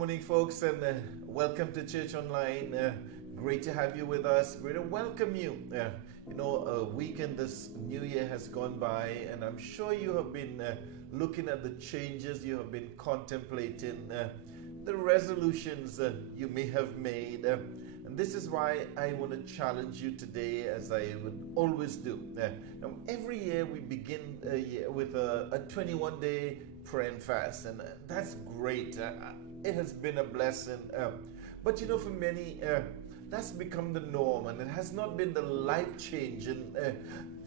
morning, folks, and welcome to Church Online. Great to have you with us. Great to welcome you. A weekend this new year has gone by, and I'm sure you have been looking at the changes you have been contemplating, the resolutions you may have made. And this is why I want to challenge you today, as I would always do. Now, every year we begin a year with a 21-day prayer and fast, and that's great. It has been a blessing. But for many, that's become the norm, and it has not been the life-changing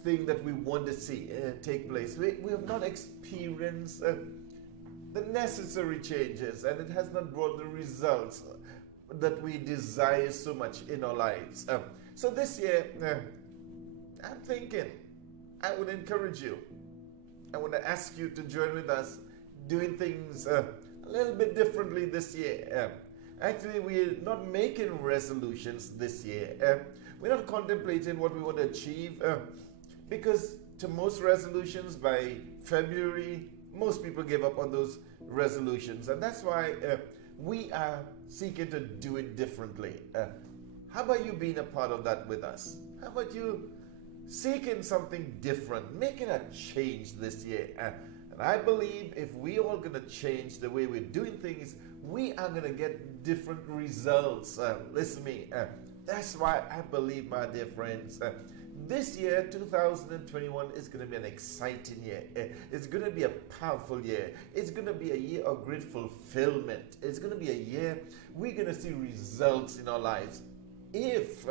thing that we want to see take place. We have not experienced the necessary changes, and it has not brought the results that we desire so much in our lives. So this year, I'm thinking I would encourage you. I want to ask you to join with us doing things a little bit differently this year. Actually, we're not making resolutions this year. We're not contemplating what we want to achieve, because to most resolutions by February, most people give up on those resolutions. And that's why we are seeking to do it differently. How about you being a part of that with us? How about you seeking something different, making a change this year? And I believe if we all going to change the way we're doing things, we are going to get different results. Listen to me. That's why I believe, my dear friends, this year, 2021, is going to be an exciting year. It's going to be a powerful year. It's going to be a year of great fulfillment. It's going to be a year we're going to see results in our lives if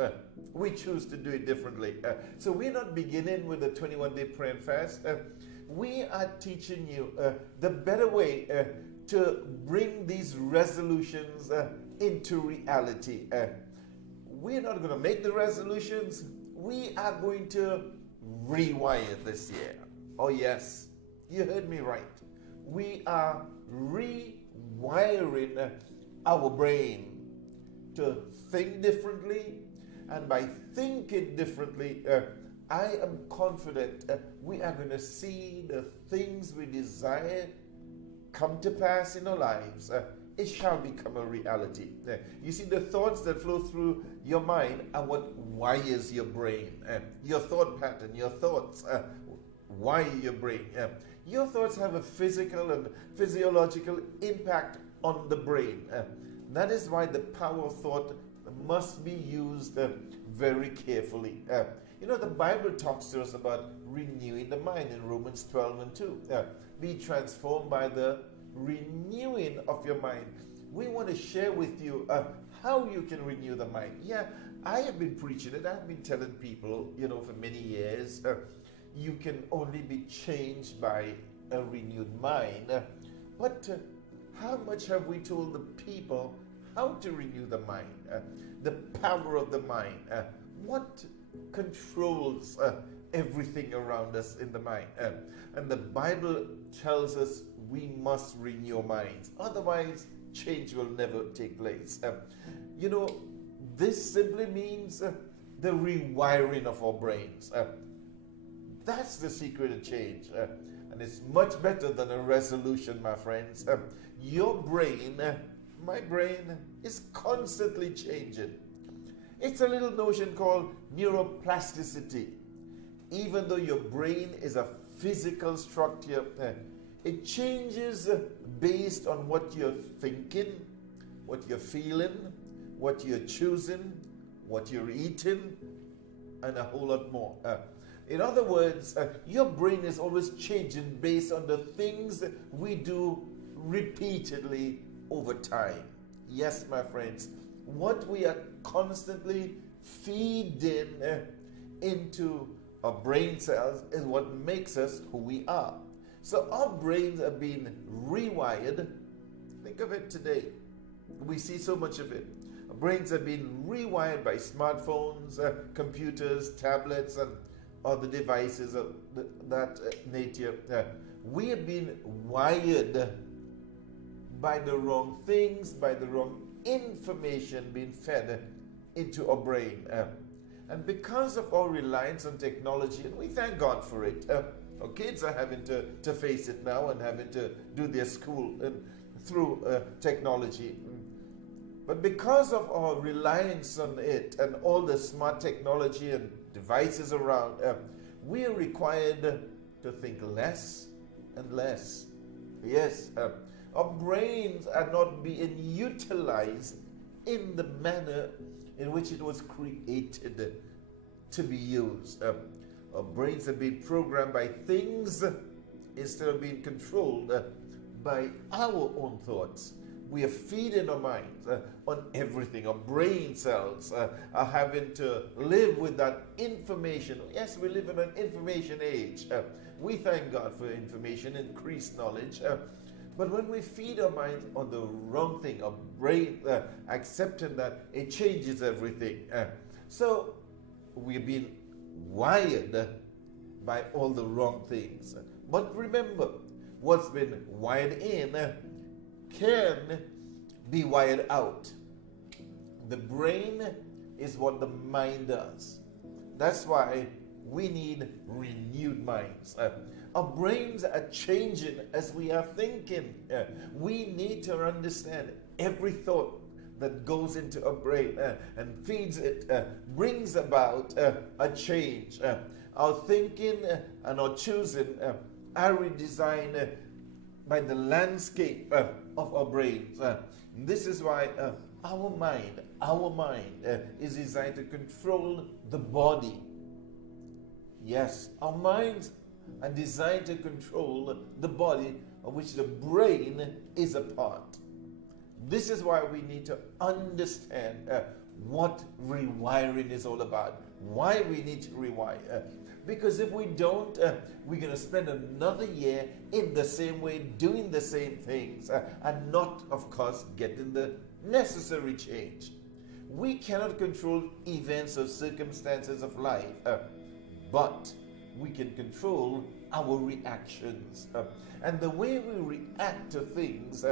we choose to do it differently. So we're not beginning with a 21-day prayer and fast. We are teaching you the better way to bring these resolutions into reality. We're not going to make the resolutions. We are going to rewire this year. Oh yes, you heard me right. We are rewiring our brain to think differently, and by thinking differently, I am confident we are going to see the things we desire come to pass in our lives. It shall become a reality. You see, the thoughts that flow through your mind are what wires your brain. Your thought pattern, your thoughts wire your brain. Your thoughts have a physical and physiological impact on the brain. That is why the power of thought must be used very carefully. The Bible talks to us about renewing the mind in Romans 12 and 2. Be transformed by the renewing of your mind. We want to share with you how you can renew the mind. Yeah, I have been preaching it. I've been telling people, for many years, you can only be changed by a renewed mind. But how much have we told the people how to renew the mind? The power of the mind. What controls everything around us in the mind? And the Bible tells us we must renew our minds. Otherwise, change will never take place. This simply means the rewiring of our brains. That's the secret of change. And it's much better than a resolution, my friends. Your brain, my brain, is constantly changing. It's a little notion called neuroplasticity. Even though your brain is a physical structure, it changes based on what you're thinking, what you're feeling, what you're choosing, what you're eating, and a whole lot more. In other words, your brain is always changing based on the things we do repeatedly over time. Yes, my friends, what we are constantly feeding into our brain cells is what makes us who we are. So our brains are being rewired. Think of it today. We see so much of it. Our brains are being rewired by smartphones, computers, tablets, and other devices of that nature. We have been wired by the wrong things, by the wrong information being fed into our brain. And because of our reliance on technology, and we thank God for it, our kids are having to face it now and having to do their school. And through technology. But because of our reliance on it and all the smart technology and devices around, we are required to think less and less. Yes, our brains are not being utilized in the manner in which it was created to be used. Our brains are being programmed by things instead of being controlled by our own thoughts. We are feeding our minds on everything. Our brain cells are having to live with that information. Yes, we live in an information age. We thank God for information, increased knowledge. But when we feed our minds on the wrong thing, our brain accepting that, it changes everything. So we're being wired by all the wrong things. But remember, what's been wired in can be wired out. The brain is what the mind does. That's why we need renewed minds. Our brains are changing as we are thinking. We need to understand every thought that goes into our brain and feeds it, brings about a change. Our thinking and our choosing are redesigned by the landscape of our brains. This is why our mind is designed to control the body. Yes, our minds are designed to control the body of which the brain is a part. This is why we need to understand what rewiring is all about, why we need to rewire. Because if we don't, we're going to spend another year in the same way, doing the same things, and not, of course, getting the necessary change. We cannot control events or circumstances of life, but we can control our reactions. And the way we react to things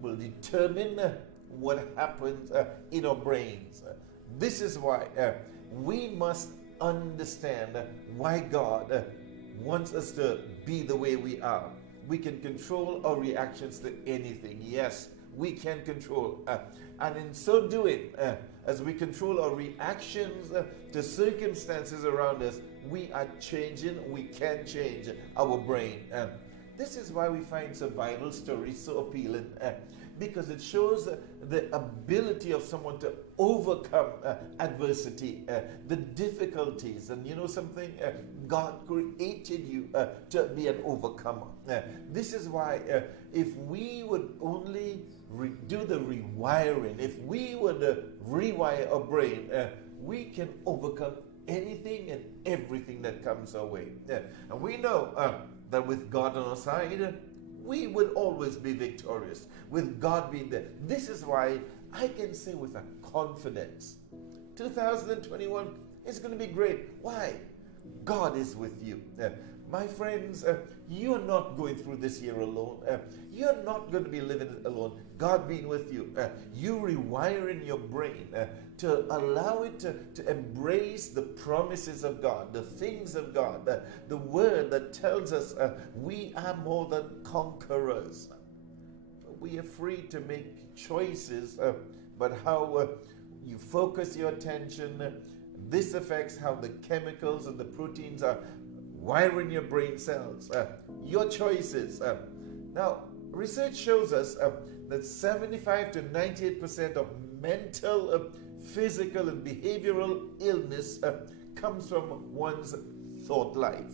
will determine what happens in our brains. This is why we must understand why God wants us to be the way we are. We can control our reactions to anything. Yes, we can control. And in so doing, as we control our reactions to circumstances around us, we are changing, we can change our brain. This is why we find survival stories so appealing, because it shows the ability of someone to overcome adversity, the difficulties. And you know something? God created you to be an overcomer. This is why if we would only do the rewiring, if we would rewire our brain, we can overcome anything and everything that comes our way. And we know that with God on our side, we will always be victorious, with God being there. This is why I can say with a confidence, 2021 is going to be great. Why? God is with you. My friends, you are not going through this year alone. You're not going to be living it alone. God being with you. You rewiring your brain to allow it to embrace the promises of God, the things of God, the word that tells us we are more than conquerors. We are free to make choices, but how you focus your attention, this affects how the chemicals and the proteins are wiring your brain cells. Your choices. Now, research shows us that 75 to 98% of mental, physical, and behavioral illness comes from one's thought life.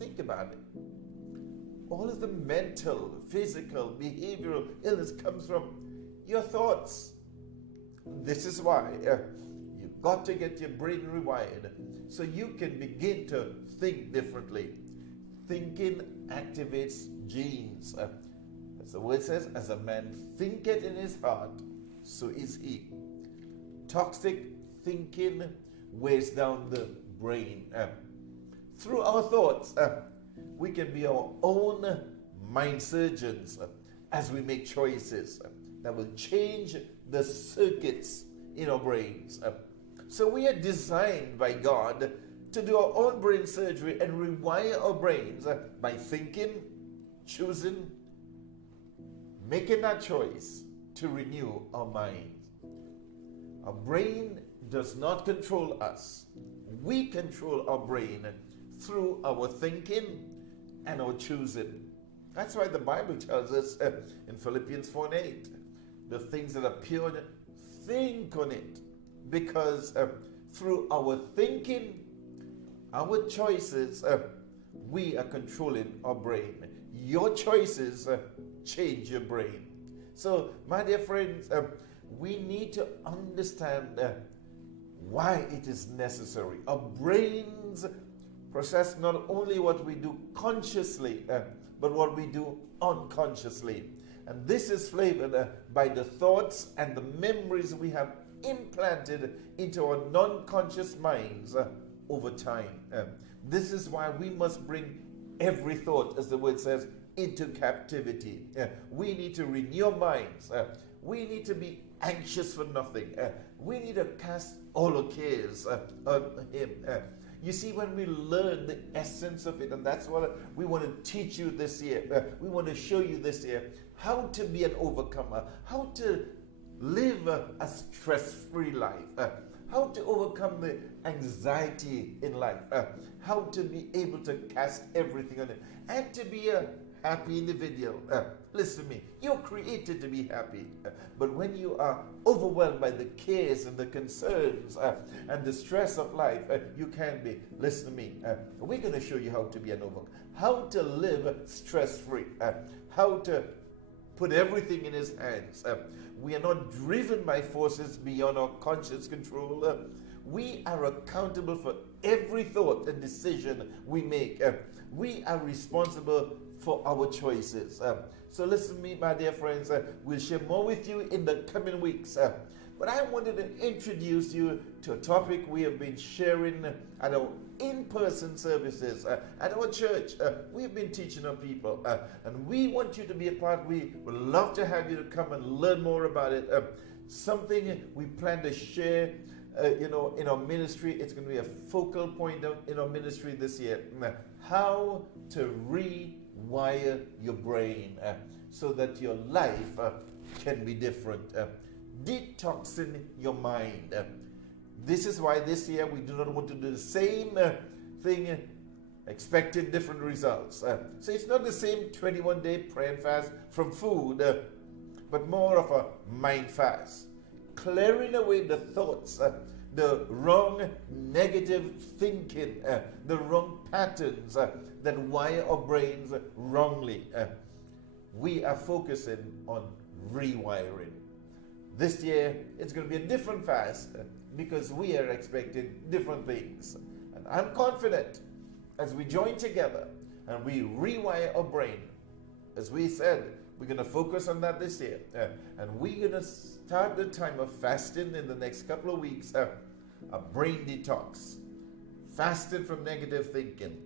Think about it. All of the mental, physical, behavioral illness comes from your thoughts. This is why you've got to get your brain rewired so you can begin to think differently. Thinking activates genes. As the word says, as a man thinketh in his heart, so is he. Toxic thinking weighs down the brain. Through our thoughts, we can be our own mind surgeons as we make choices that will change the circuits in our brains. So we are designed by God to do our own brain surgery and rewire our brains by thinking, choosing, making that choice to renew our minds. Our brain does not control us. We control our brain through our thinking and our choosing. That's why the Bible tells us in Philippians 4:8, the things that are pure, think on it. Because through our thinking, our choices, we are controlling our brain. Your choices change your brain. So, my dear friends, we need to understand why it is necessary. Our brains process not only what we do consciously, but what we do unconsciously. And this is flavored by the thoughts and the memories we have implanted into our non-conscious minds over time. This is why we must bring every thought, as the word says, into captivity. We need to renew our minds. We need to be anxious for nothing. We need to cast all our cares on Him. You see, when we learn the essence of it, and that's what we want to teach you this year. We want to show you this year how to be an overcomer, how to live a stress-free life, how to overcome the anxiety in life, how to be able to cast everything on it, and to be a happy individual. Listen to me, you're created to be happy, but when you are overwhelmed by the cares and the concerns and the stress of life, you can be. Listen to me, we're going to show you how to be an overcomer, how to live stress-free, how to put everything in His hands. We are not driven by forces beyond our conscious control. We are accountable for every thought and decision we make. We are responsible for our choices. So listen to me, my dear friends. We'll share more with you in the coming weeks. But I wanted to introduce you to a topic we have been sharing at our in-person services at our church. We've been teaching our people, and we want you to be a part. We would love to have you to come and learn more about it. Something we plan to share, in our ministry. It's going to be a focal point in our ministry this year. How to rewire your brain so that your life can be different. Detoxing your mind. This is why this year we do not want to do the same thing expecting different results. So it's not the same 21-day prayer and fast from food, but more of a mind fast. Clearing away the thoughts, the wrong negative thinking, the wrong patterns that wire our brains wrongly. We are focusing on rewiring. This year, it's going to be a different fast because we are expecting different things. And I'm confident as we join together and we rewire our brain, as we said, we're going to focus on that this year. And we're going to start the time of fasting in the next couple of weeks, a brain detox, fasting from negative thinking,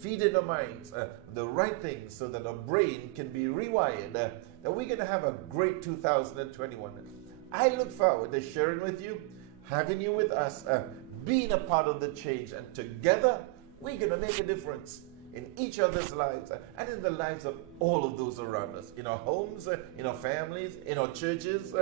feeding our minds the right things so that our brain can be rewired, that we're going to have a great 2021. I look forward to sharing with you, having you with us, being a part of the change, and together we're going to make a difference in each other's lives and in the lives of all of those around us, in our homes, in our families, in our churches,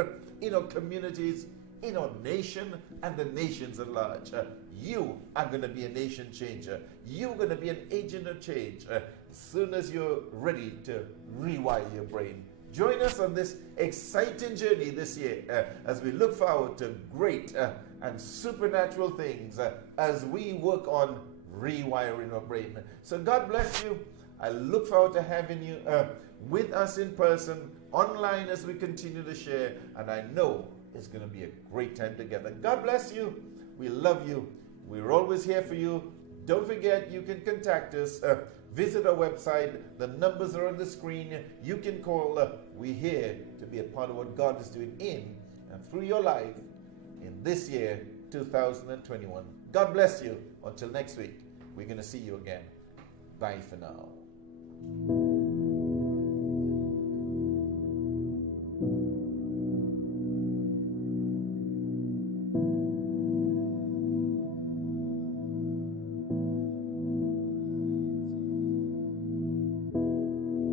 in our communities, in our nation, and the nations at large. You are going to be a nation changer. You're going to be an agent of change as soon as you're ready to rewire your brain. Join us on this exciting journey this year as we look forward to great and supernatural things as we work on rewiring our brain. So God bless you. I look forward to having you with us in person, online as we continue to share. And I know it's going to be a great time together. God bless you. We love you. We're always here for you. Don't forget, you can contact us. Visit our website. The numbers are on the screen. You can call. We're here to be a part of what God is doing in and through your life in this year, 2021. God bless you. Until next week, we're going to see you again. Bye for now.